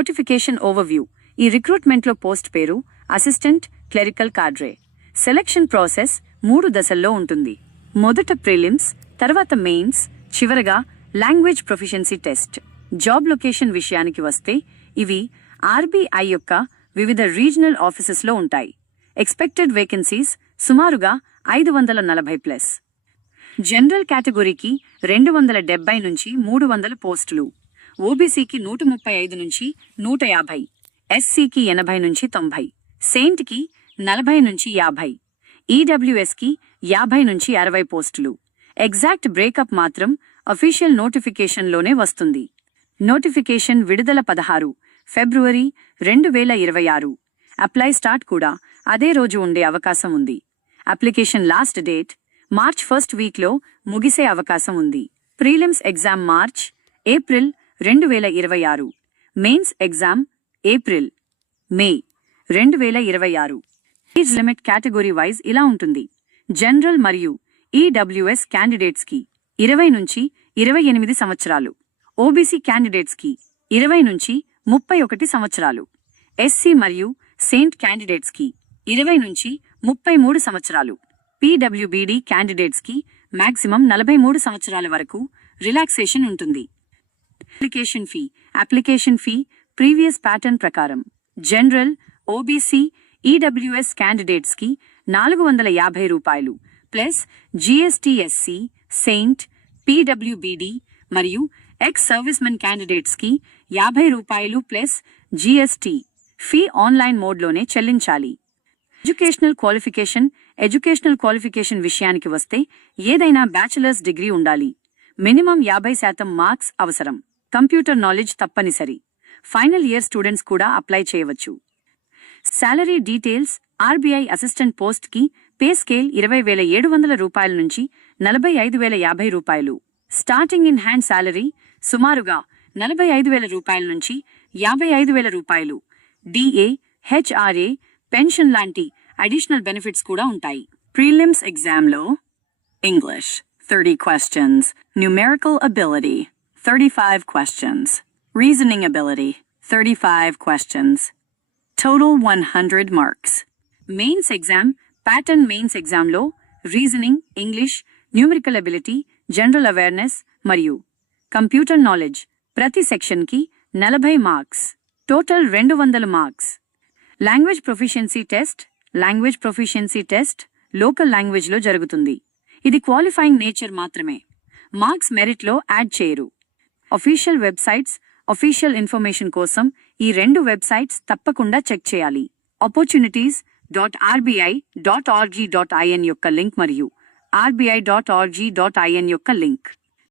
Notification overview. ఈ రిక్రూట్మెంట్లో post పేరు assistant clerical కాడ్రే. Selection process 3 దశల్లో ఉంటుంది. మొదట ప్రిలిమ్స్, తర్వాత మెయిన్స్, చివరగా language proficiency test. Job location విషయానికి వస్తే ఇవి ఆర్బీఐ యొక్క వివిధ రీజనల్ ఆఫీసెస్లో ఉంటాయి. ఎక్స్పెక్టెడ్ వేకెన్సీస్ సుమారుగా 540+. జనరల్ కేటగిరీకి 270 నుంచి 300 పోస్టులు, ఓబీసీకి 135 నుంచి 150, ఎస్సీకి 80 నుంచి 90, సెయింట్కి 40 నుంచి 50, ఈడబ్ల్యూఎస్కి 50 నుంచి 60 పోస్టులు. ఎగ్జాక్ట్ బ్రేకప్ మాత్రం అఫీషియల్ నోటిఫికేషన్లోనే వస్తుంది. నోటిఫికేషన్ విడుదల 16 ఫిబ్రవరి 2026. అప్లై స్టార్ట్ కూడా అదే రోజు ఉండే అవకాశం ఉంది. Application last date March 1st వీక్లో ముగిసే అవకాశం ఉంది. Prelims exam March April 2026, mains exam April May 2026. Age limit category wise ఇలా ఉంటుంది. జనరల్ మరియు ఈడబ్ల్యూఎస్ క్యాండిడేట్స్కి 20 నుంచి 28 సంవత్సరాలు, ఓబీసీ క్యాండిడేట్స్కి 20 నుంచి 31 సంవత్సరాలు, ఎస్సీ మరియు సెయింట్ క్యాండిడేట్స్కి 20 నుంచి 33 సంవత్సరాలు, పీడబ్ల్యూబీడీ క్యాండిడేట్స్కి మాక్సిమం 43 సంవత్సరాల వరకు రిలాక్సేషన్ ఉంటుంది. అప్లికేషన్ ఫీ ప్రీవియస్ ప్యాటర్న్ ప్రకారం జనరల్, ఓబీసీ, ఈడబ్ల్యూఎస్ క్యాండిడేట్స్కి ₹450 ప్లస్ జీఎస్టీ, ఎస్సీ, సెయింట్, పీడబ్ల్యూబీడీ మరియు ఎక్స్ సర్వీస్మెన్ క్యాండిడేట్స్కి ₹50 ప్లస్ జీఎస్టీ. ఫీ ఆన్లైన్ మోడ్లోనే చెల్లించాలి. ఎడ్యుకేషనల్ క్వాలిఫికేషన్ విషయానికి వస్తే ఏదైనా బ్యాచిలర్స్ డిగ్రీ ఉండాలి. మినిమం 50% మార్క్స్ అవసరం. కంప్యూటర్ నాలెడ్జ్ తప్పనిసరి. ఫైనల్ ఇయర్ స్టూడెంట్స్ కూడా అప్లై చేయవచ్చు. Salary details. ఆర్బీఐ అసిస్టెంట్ పోస్ట్కి పే స్కేల్ ₹20,700 నుంచి ₹45,050. స్టార్టింగ్ ఇన్ హ్యాండ్ శాలరీ సుమారుగా ₹45,000 నుంచి ₹55,000. డిఏ, హెచ్ఆర్ఏ, పెన్షన్ లాంటి అడిషనల్ బెనిఫిట్స్ కూడా ఉంటాయి. ప్రీలిమ్స్ ఎగ్జామ్లో English 30 questions, numerical ability 35 questions, reasoning ability 35 questions, total 100 marks. Mains exam pattern. Mains ఎగ్జామ్లో reasoning, English, numerical ability, general awareness మరియు computer knowledge ప్రతి సెక్షన్కి 40 marks, total 200 marks. Language proficiency test local లాంగ్వేజ్లో జరుగుతుంది. ఇది క్వాలిఫైయింగ్ నేచర్ మాత్రమే. Marks మెరిట్లో add చేయరు. Official websites. అఫీషియల్ ఇన్ఫర్మేషన్ కోసం ఈ 2 వెబ్సైట్స్ తప్పకుండా చెక్ చేయాలి. opportunities.rbi.org.in యొక్క లింక్ మరియు rbi.org.in యొక్క లింక్.